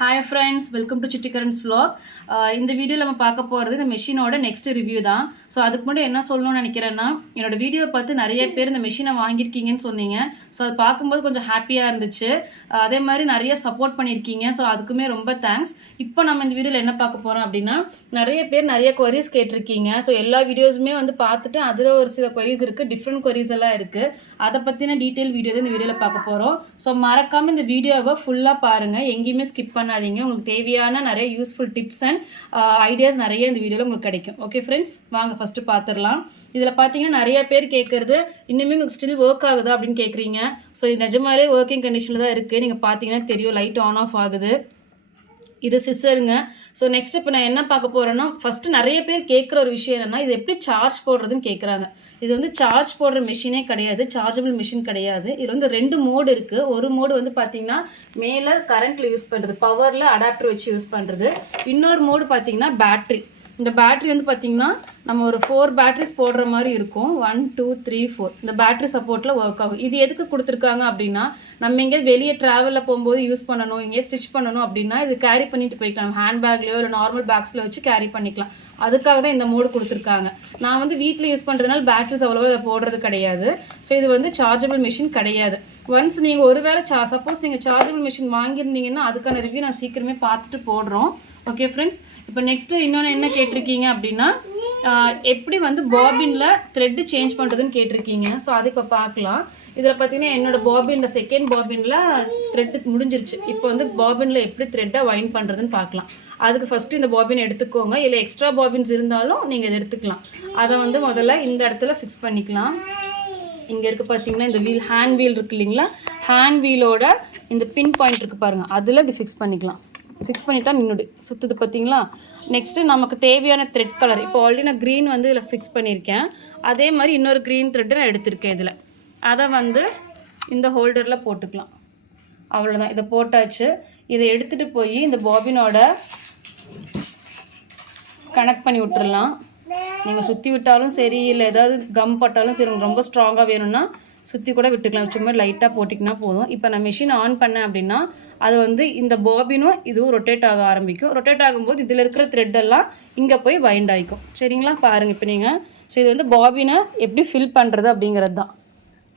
Hi friends welcome to சிட்டிகரன்ஸ் vlog. Ah இந்த வீடியோவில் நம்ம பார்க்க போகிறது இந்த மெஷினோட நெக்ஸ்ட் ரிவ்யூ தான். ஸோ அதுக்கு முன்னாடி என்ன சொல்லணும்னு நினைக்கிறேன்னா என்னோட வீடியோ பார்த்து நிறைய பேர் இந்த மெஷினை வாங்கியிருக்கீங்கன்னு சொன்னீங்க. ஸோ அது பார்க்கும்போது கொஞ்சம் ஹாப்பியாக இருந்துச்சு. ஆஹ் அதே மாதிரி நிறைய சப்போர்ட் பண்ணியிருக்கீங்க. ஸோ அதுக்குமே ரொம்ப தேங்க்ஸ் இப்போ நம்ம இந்த வீடியோவில் என்ன பார்க்க போகிறோம் அப்படின்னா நிறைய பேர் நிறைய queries கேட்டிருக்கீங்க. ஸோ எல்லா வீடியோஸுமே வந்து பார்த்துட்டு அதில் ஒரு சில queries இருக்குது டிஃப்ரெண்ட் queries எல்லாம் இருக்குது அதை பற்றின டீட்டெயில் வீடியோ தான் இந்த வீடியோவில் பார்க்க போகிறோம் ஸோ மறக்காமல் இந்த வீடியோவை ஃபுல்லாக பாருங்கள் எங்கேயுமே ஸ்கிப் பண்ணாதீங்க உங்களுக்கு தேவையான நிறைய யூஸ்ஃபுல் டிப்ஸ் அண்ட் ஐடியாஸ் நிறைய இந்த வீடியோவில் உங்களுக்கு கிடைக்கும். ஓகே ஃப்ரெண்ட்ஸ் வாங்க ஃபஸ்ட்டு பார்த்துடலாம் இதில் பார்த்தீங்கன்னா நிறைய பேர் கேட்குறது இன்னுமே உங்களுக்கு ஸ்டில் ஒர்க் ஆகுதா? அப்படின்னு கேட்குறீங்க ஸோ இது நிஜமாலே ஒர்க்கிங் கண்டிஷனில் தான் இருக்குது நீங்கள் பார்த்தீங்கன்னா தெரியும் லைட் ஆன் ஆஃப் ஆகுது. இது சிஸ்ஸருங்க ஸோ நெக்ஸ்ட் இப்போ நான் என்ன பார்க்க போகிறேன்னா ஃபஸ்ட்டு நிறைய பேர் கேட்குற ஒரு விஷயம் என்னென்னா இது எப்படி சார்ஜ் போடுறதுன்னு கேட்குறாங்க இது வந்து சார்ஜ் போடுற மிஷினே கிடையாது சார்ஜபிள் மிஷின் கிடையாது. இது வந்து ரெண்டு மோடு இருக்குது ஒரு மோடு வந்து பார்த்தீங்கன்னா மேலே கரண்ட்டில் யூஸ் பண்ணுறது பவரில் அடாப்டர் வச்சு யூஸ் பண்ணுறது இன்னொரு மோடு பார்த்தீங்கன்னா பேட்ரி இந்த பேட்ரி வந்து பார்த்தீங்கன்னா நம்ம ஒரு ஃபோர் பேட்ரிஸ் போடுற மாதிரி இருக்கும். ஒன் டூ த்ரீ ஃபோர் இந்த பேட்ரி சப்போர்ட்டில் ஒர்க் ஆகும். இது எதுக்கு கொடுத்துருக்காங்க அப்படின்னா நம்ம எங்கேயாவது வெளியே ட்ராவலில் போகும்போது யூஸ் பண்ணணும் எங்கேயே ஸ்டிச் பண்ணணும் அப்படின்னா இது கேரி பண்ணிட்டு போய்க்கலாம். ஹேண்ட் பேக்லையோ இல்லை நார்மல் பேக்ஸில் வச்சு கேரி பண்ணிக்கலாம். அதுக்காக தான் இந்த மோடு கொடுத்துருக்காங்க. நான் வந்து வீட்டில் யூஸ் பண்ணுறதுனால பேட்ரிஸ் அவ்வளோவா இதை போடுறது கிடையாது. ஸோ இது வந்து சார்ஜபிள் மிஷின் கிடையாது. ஒன்ஸ் நீங்கள் ஒருவேளை சா சப்போஸ் நீங்கள் சார்ஜபிள் மிஷின் வாங்கியிருந்தீங்கன்னா அதுக்கான ரிவ்யூ நான் சீக்கிரமே பார்த்துட்டு போடுறோம். ஓகே ஃப்ரெண்ட்ஸ் இப்போ நெக்ஸ்ட்டு இன்னொன்று என்ன கேட்டிருக்கீங்க அப்படின்னா எப்படி வந்து பாபினில் த்ரெட்டு சேஞ்ச் பண்ணுறதுன்னு கேட்டிருக்கீங்க. ஸோ அது இப்போ பார்க்கலாம். இதில் பார்த்தீங்கன்னா என்னோட பாபினில் செகண்ட் பாபினில் த்ரெட்டு முடிஞ்சிருச்சு. இப்போ வந்து பாபினில் எப்படி த்ரெட்டை வைண்ட் பண்ணுறதுன்னு பார்க்கலாம். அதுக்கு ஃபஸ்ட்டு இந்த பாபின் எடுத்துக்கோங்க. இல்லை எக்ஸ்ட்ரா பாபின்ஸ் இருந்தாலும் நீங்கள் இதை எடுத்துக்கலாம். அதை வந்து முதல்ல இந்த இடத்துல ஃபிக்ஸ் பண்ணிக்கலாம். இங்கே இருக்க பார்த்தீங்கன்னா இந்த வீல் ஹேண்ட் வீல் இருக்கு இல்லைங்களா? ஹேண்ட் வீலோட இந்த பின் பாயிண்ட் இருக்குது பாருங்கள் அதில் இப்படி ஃபிக்ஸ் பண்ணிக்கலாம். ஃபிக்ஸ் பண்ணிட்டா நின்றுடு சுற்றுது பார்த்தீங்களா நெக்ஸ்ட்டு நமக்கு தேவையான த்ரெட் கலர் இப்போ ஆல்ரெடி நான் க்ரீன் வந்து இதில் ஃபிக்ஸ் பண்ணியிருக்கேன் அதே மாதிரி இன்னொரு க்ரீன் த்ரெட்டு நான் எடுத்திருக்கேன் இதில். அதை வந்து இந்த ஹோல்டரில் போட்டுக்கலாம். அவ்வளோதான் இதை போட்டாச்சு. இதை எடுத்துகிட்டு போய் இந்த பாபினோட கனெக்ட் பண்ணி விட்டுடலாம் நீங்கள் சுற்றி விட்டாலும் சரி இல்லை ஏதாவது கம் பட்டாலும் சரி உங்களுக்கு ரொம்ப ஸ்ட்ராங்காக வேணும்னா சுற்றி கூட விட்டுக்கலாம். சும்மா லைட்டாக போட்டிங்கன்னா போதும். இப்போ நான் மிஷின் ஆன் பண்ணேன் அப்படின்னா அது வந்து இந்த பாபினும் இதுவும் ரொட்டேட் ஆக ஆரம்பிக்கும். ரொட்டேட் ஆகும்போது இதில் இருக்கிற த்ரெட் எல்லாம் இங்கே போய் வைண்ட் ஆகிக்கும் சரிங்களா? பாருங்கள் இப்போ நீங்கள் ஸோ இது வந்து பாபினை எப்படி ஃபில் பண்ணுறது அப்படிங்கிறது தான்.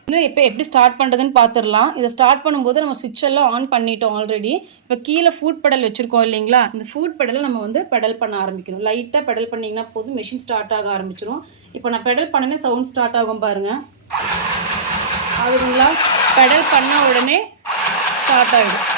இது இப்போ எப்படி ஸ்டார்ட் பண்ணுறதுன்னு பார்த்துடலாம் இதை ஸ்டார்ட் பண்ணும்போது நம்ம ஸ்விட்செல்லாம் எல்லாம் ஆன் பண்ணிட்டோம் ஆல்ரெடி இப்போ கீழே ஃபுட் பெடல் வச்சுருக்கோம் இல்லைங்களா? இந்த ஃபுட் பெடலை நம்ம வந்து பெடல் பண்ண ஆரம்பிக்கணும். லைட்டாக பெடல் பண்ணிங்கன்னா போதும். மிஷின் ஸ்டார்ட் ஆக ஆரம்பிச்சிடும் இப்போ நான் பெடல் பண்ணனே சவுண்ட் ஸ்டார்ட் ஆகும் பாருங்கள் ஆகுதுங்களா? பெடல் பண்ண உடனே ஸ்டார்ட் ஆகிடும்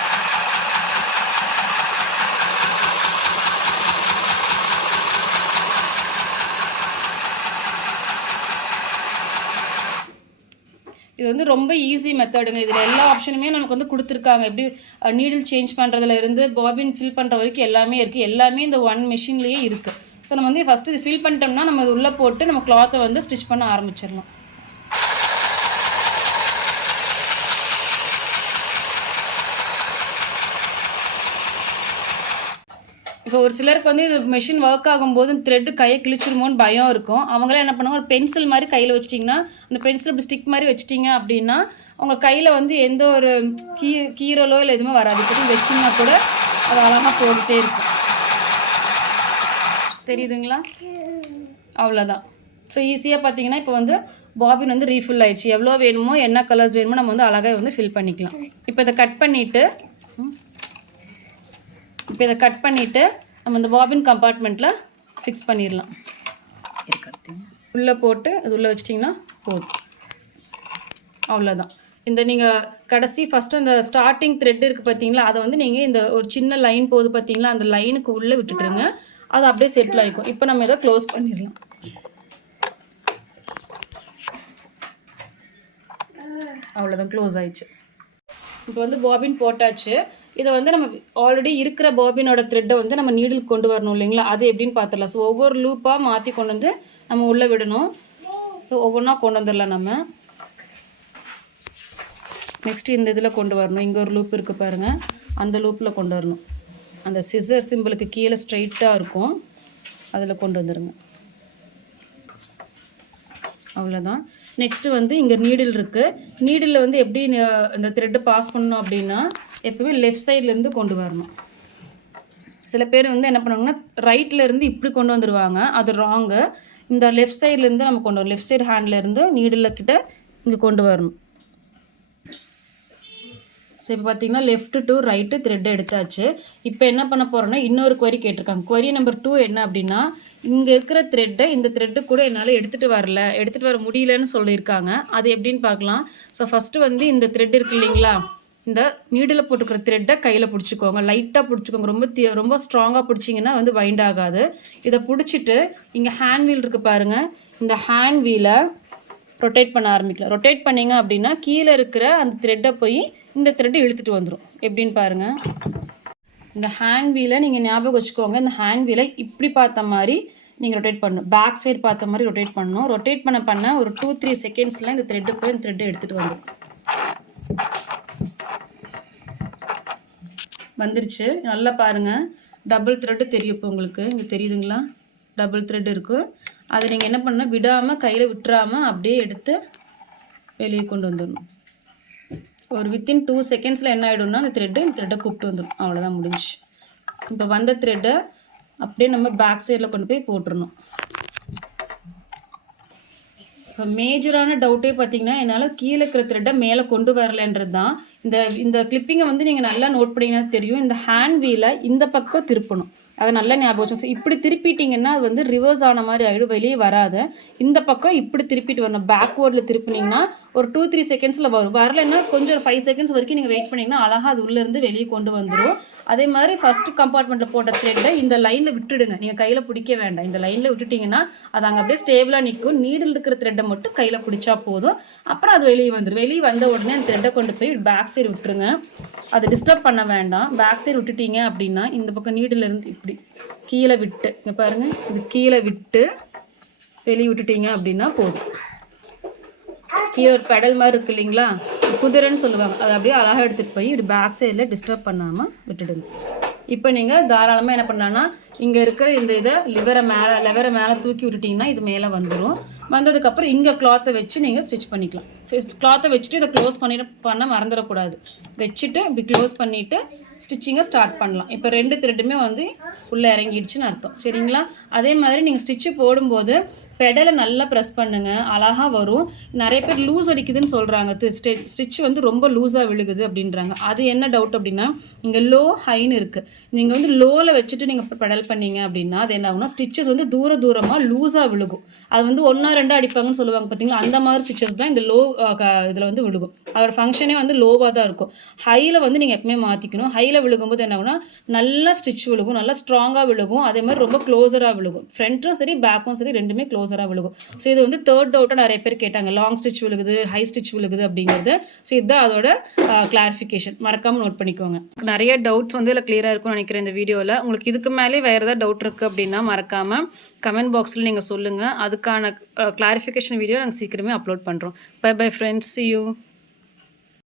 இது வந்து ரொம்ப ஈஸி மெத்தடுங்க இதில் எல்லா ஆப்ஷனுமே நமக்கு வந்து கொடுத்துருக்காங்க. எப்படி நீடில் சேஞ்ச் பண்ணுறதுல இருந்து பாபின் ஃபில் பண்ணுற வரைக்கும் எல்லாமே இருக்குது எல்லாமே இந்த ஒன் மிஷின்லேயே இருக்குது ஸோ நம்ம வந்து ஃபஸ்ட்டு இது ஃபில் பண்ணிட்டோம்னா நம்ம இது உள்ளே போட்டு நம்ம கிளாத்தை வந்து ஸ்டிச் பண்ண ஆரம்பிச்சிடலாம். இப்போ ஒரு சிலருக்கு வந்து இது மிஷின் ஒர்க் ஆகும்போது த்ரெட்டு கையை கிழிச்சிருமோன்னு பயம் இருக்கும். அவங்களாம் என்ன பண்ணுவாங்க? ஒரு பென்சில் மாதிரி கையில் வச்சிட்டிங்கன்னா அந்த பென்சில் அப்படி ஸ்டிக் மாதிரி வச்சிட்டிங்க அப்படின்னா அவங்க கையில் வந்து எந்த ஒரு கீ கீரலோ இல்லை எதுவுமே வராது. இப்போ வச்சிட்டிங்கன்னா கூட அது அழகாக போட்டுகிட்டே இருக்கும். தெரியுதுங்களா? அவ்வளோதான் ஸோ ஈஸியாக பார்த்தீங்கன்னா இப்போ வந்து பாபின் வந்து ரீஃபில் ஆயிடுச்சு. எவ்வளோ வேணுமோ என்ன கலர்ஸ் வேணுமோ நம்ம வந்து அழகாக வந்து ஃபில் பண்ணிக்கலாம். இப்போ இதை கட் பண்ணிவிட்டு இப்போ இதை கட் பண்ணிவிட்டு நம்ம இந்த பாபின் கம்பார்ட்மெண்ட்டில் ஃபிக்ஸ் பண்ணிடலாம். உள்ளே போட்டு இது உள்ளே வச்சிட்டிங்கன்னா போதும். அவ்வளோதான் இந்த நீங்கள் கடைசி ஃபஸ்ட்டு அந்த ஸ்டார்டிங் த்ரெட் இருக்குது பார்த்தீங்களா அதை வந்து நீங்கள் இந்த ஒரு சின்ன லைன் போகுது பார்த்தீங்களா அந்த லைனுக்கு உள்ளே விட்டுட்டுருங்க. அது அப்படியே செட்டில் ஆகிக்கும் இப்போ நம்ம இதை க்ளோஸ் பண்ணிடலாம். அவ்வளோதான் க்ளோஸ் ஆயிடுச்சு. இப்போ வந்து பாபின் போட்டாச்சு. இதை வந்து நம்ம ஆல்ரெடி இருக்கிற பாபினோட த்ரெட்டை வந்து நம்ம நீடில் கொண்டு வரணும் இல்லைங்களா? அது எப்படின்னு பார்த்துடலாம். ஸோ ஒவ்வொரு லூப்பாக மாற்றி கொண்டு வந்து நம்ம உள்ளே விடணும். ஸோ ஒவ்வொன்றா கொண்டு வந்துடலாம் நம்ம. நெக்ஸ்ட் இந்த இதில் கொண்டு வரணும். இங்கே ஒரு லூப் இருக்குது பாருங்கள் அந்த லூப்பில் கொண்டு வரணும். அந்த சிசர் சிம்பிளுக்கு கீழே ஸ்ட்ரைட்டாக இருக்கும். அதில் கொண்டு வந்துடுங்க அவ்வளோதான் நெக்ஸ்ட்டு வந்து இங்கே நீடில் இருக்குது நீடில் வந்து எப்படி இந்த த்ரெட்டு பாஸ் பண்ணணும் அப்படின்னா எப்போவுமே லெஃப்ட் சைட்லேருந்து கொண்டு வரணும். சில பேர் வந்து என்ன பண்ணுவாங்கன்னா ரைட்ல இருந்து இப்படி கொண்டு வந்துடுவாங்க அது ராங்கு இந்த லெஃப்ட் சைட்லேருந்து நம்ம கொண்டு வரணும் லெஃப்ட் சைடு ஹேண்ட்லேருந்து நீடில் கிட்ட இங்கே கொண்டு வரணும். ஸோ இப்போ பார்த்தீங்கன்னா லெஃப்ட் டு ரைட்டு த்ரெட் எடுத்தாச்சு. இப்போ என்ன பண்ண போகிறோன்னா இன்னொரு கொரி கேட்டிருக்காங்க. கொரி நம்பர் டூ என்ன அப்படின்னா இங்கே இருக்கிற த்ரெட்டை இந்த த்ரெட்டு கூட என்னால் எடுத்துகிட்டு வரல. எடுத்துகிட்டு வர முடியலன்னு சொல்லியிருக்காங்க. அது எப்படின்னு பார்க்கலாம். ஸோ ஃபஸ்ட்டு வந்து இந்த த்ரெட் இருக்கு இல்லைங்களா? இந்த நீடில் போட்டுக்கிற த்ரெட்டை கையில் பிடிச்சிக்கோங்க. லைட்டாக பிடிச்சிக்கோங்க. ரொம்ப தி ரொம்ப ஸ்ட்ராங்காக பிடிச்சிங்கன்னா வந்து வைண்ட் ஆகாது. இதை பிடிச்சிட்டு இங்கே ஹேண்ட் வீல் இருக்குது பாருங்கள் இந்த ஹேண்ட் வீலை ரொட்டேட் பண்ண ஆரம்பிக்கலாம். ரொட்டேட் பண்ணீங்க அப்படின்னா கீழே இருக்கிற அந்த த்ரெட்டை போய் இந்த த்ரெட்டு இழுத்துட்டு வந்துடும் எப்படின்னு பாருங்கள் இந்த ஹேண்ட் வீலை நீங்கள் ஞாபகம் வச்சுக்கோங்க. இந்த ஹேண்ட் வீலை இப்படி பார்த்த மாதிரி நீங்கள் ரொட்டேட் பண்ணணும். பேக் சைடு பார்த்த மாதிரி ரொட்டேட் பண்ணணும். ரொட்டேட் பண்ண பண்ண ஒரு டூ த்ரீ செகண்ட்ஸில் இந்த த்ரெட்டு போய் இந்த த்ரெட்டு எடுத்துகிட்டு வந்துடும் வந்துருச்சு. நல்லா பாருங்கள் டபுள் த்ரெட்டு தெரியும் இப்போ உங்களுக்கு. இங்கே தெரியுதுங்களா? டபுள் த்ரெட் இருக்குது அதை நீங்கள் என்ன பண்ணணும்? விடாமல் கையில் விட்டுறாமல் அப்படியே எடுத்து வெளியே கொண்டு வந்துடணும் ஒரு வித்தின் டூ செகண்ட்ஸில் என்ன ஆகிடும்னா அந்த த்ரெட்டு இந்த த்ரெட்டை கூப்பிட்டு வந்துடும் அவ்வளோதான் முடிஞ்சு இப்போ வந்த த்ரெட்டை அப்படியே நம்ம பேக் சைடில் கொண்டு போய் போட்டுருணும் ஸோ மேஜரான டவுட்டே பார்த்தீங்கன்னா என்னால் கீழே இருக்கிற த்ரெட்டை மேலே கொண்டு வரலன்றது தான். இந்த இந்த கிளிப்பிங்கை வந்து நீங்கள் நல்லா நோட் பண்ணிங்கன்னா தெரியும். இந்த ஹேண்ட் வீலை இந்த பக்கம் திருப்பணும். அதை நல்லா ஞாபகம் வச்சுக்கோங்க. இப்படி திருப்பிட்டீங்கன்னா அது வந்து ரிவர்ஸ் ஆன மாதிரி ஆகிடும் வெளியே வராது. இந்த பக்கம் இப்படி திருப்பிட்டு வரணும். பேக்வேர்டில் திருப்பினீங்கன்னா ஒரு டூ த்ரீ செகண்ட்ஸில் வரும். வரலைன்னா கொஞ்சம் ஃபைவ் செகண்ட்ஸ் வரைக்கும் நீங்கள் வெயிட் பண்ணிங்கன்னா அழகாக அது உள்ளேருந்து வெளியே கொண்டு வந்துடும் அதே மாதிரி ஃபஸ்ட்டு கம்பார்ட்மெண்ட்டில் போட்ட த்ரெட்டை இந்த லைனில் விட்டுடுங்க. நீங்கள் கையில் பிடிக்க வேண்டாம். இந்த லைனில் விட்டுட்டிங்கன்னா அது அங்கே அப்படியே ஸ்டேபிளாக நிற்கும். நீடில் இருக்கிற த்ரெட்டை மட்டும் கையில் பிடிச்சா போதும். அப்புறம் அது வெளியே வந்துடும் வெளியே வந்த உடனே அந்த த்ரெட்டை கொண்டு போய் பேக் சைடு விட்டுருங்க. அதை டிஸ்டர்ப் பண்ண வேண்டாம். பேக் சைடு விட்டுட்டீங்க அப்படின்னா இந்த பக்கம் நீடில் இருந்து இப்படி கீழே விட்டு இங்கே பாருங்கள் இது கீழே விட்டு வெளியே விட்டுட்டீங்க அப்படின்னா போதும். இது ஒரு பெடல் மாதிரி இருக்கு இல்லைங்களா? குதிரைன்னு சொல்லுவாங்க. அதை அப்படியே அழகாக எடுத்துகிட்டு போய் இப்படி பேக் சைடில் டிஸ்டர்ப் பண்ணாமல் விட்டுடுங்க. இப்போ நீங்கள் தாராளமாக என்ன பண்ணலான்னா இங்கே இருக்கிற இந்த இதை லிவரை மேலே லிவரை மேலே தூக்கி விட்டுட்டிங்கன்னா இது மேலே வந்துடும் வந்ததுக்கப்புறம் இங்கே கிளாத்தை வச்சு நீங்கள் ஸ்டிச் பண்ணிக்கலாம். கிளாத்தை வச்சுட்டு இதை க்ளோஸ் பண்ணிட்டு பண்ண மறந்துடக்கூடாது. வச்சுட்டு இப்படி க்ளோஸ் பண்ணிவிட்டு ஸ்டிச்சிங்கை ஸ்டார்ட் பண்ணலாம். இப்போ ரெண்டு த்ரெட்டுமே வந்து உள்ளே இறங்கிடுச்சுன்னு அர்த்தம். சரிங்களா? அதே மாதிரி நீங்கள் ஸ்டிச்சு போடும்போது பெடலை நல்லா ப்ரெஸ் பண்ணுங்க. அழகாக வரும். நிறைய பேர் லூஸ் அடிக்குதுன்னு சொல்கிறாங்க ஸ்டிச் வந்து ரொம்ப லூஸாக விழுகுது அப்படின்றாங்க. அது என்ன டவுட் அப்படின்னா இங்கே லோ ஹைன்னு இருக்குது நீங்கள் வந்து லோவில் வச்சுட்டு நீங்கள் பெடல் பண்ணீங்க அப்படின்னா அது என்ன ஆகும்னா ஸ்டிச்சஸ் வந்து தூர தூரமாக லூஸாக விழுகும். அது வந்து ஒன்றா ரெண்டா அடிப்பாங்கன்னு சொல்லுவாங்க பார்த்தீங்களா அந்த மாதிரி ஸ்டிச்சஸ் தான் இந்த லோ இதில் வந்து விழுகும். அதோட ஃபங்க்ஷனே வந்து லோவாக தான் இருக்கும். ஹையில் வந்து நீங்கள் எப்பவுமே மாற்றிக்கணும் ஹையில் விழுகும்போது என்ன ஆகும்னா நல்லா ஸ்டிச் விழுகும். நல்லா ஸ்ட்ராங்காக விழுகும். அதே மாதிரி ரொம்ப க்ளோஸராக விழுகும். ஃப்ரண்ட்டும் சரி பேக்கும் சரி ரெண்டுமே க்ளோஸ் க்ளோஸராக விழுகும். ஸோ இது வந்து தேர்ட் டவுட்டாக நிறைய பேர் கேட்டாங்க. லாங் ஸ்டிச் விழுகுது ஹை ஸ்டிச் விழுகுது அப்படிங்கிறது. ஸோ இதுதான் அதோட கிளாரிஃபிகேஷன் மறக்காமல் நோட் பண்ணிக்கோங்க. நிறைய டவுட்ஸ் வந்து இதில் கிளியராக இருக்கும்னு நினைக்கிறேன் இந்த வீடியோவில் உங்களுக்கு இதுக்கு மேலே வேறு ஏதாவது டவுட் இருக்குது அப்படின்னா மறக்காமல் கமெண்ட் பாக்ஸில் நீங்கள் சொல்லுங்கள் அதுக்கான கிளாரிஃபிகேஷன் வீடியோ நாங்கள் சீக்கிரமே அப்லோட் பண்ணுறோம் பை பை ஃப்ரெண்ட்ஸ் யூ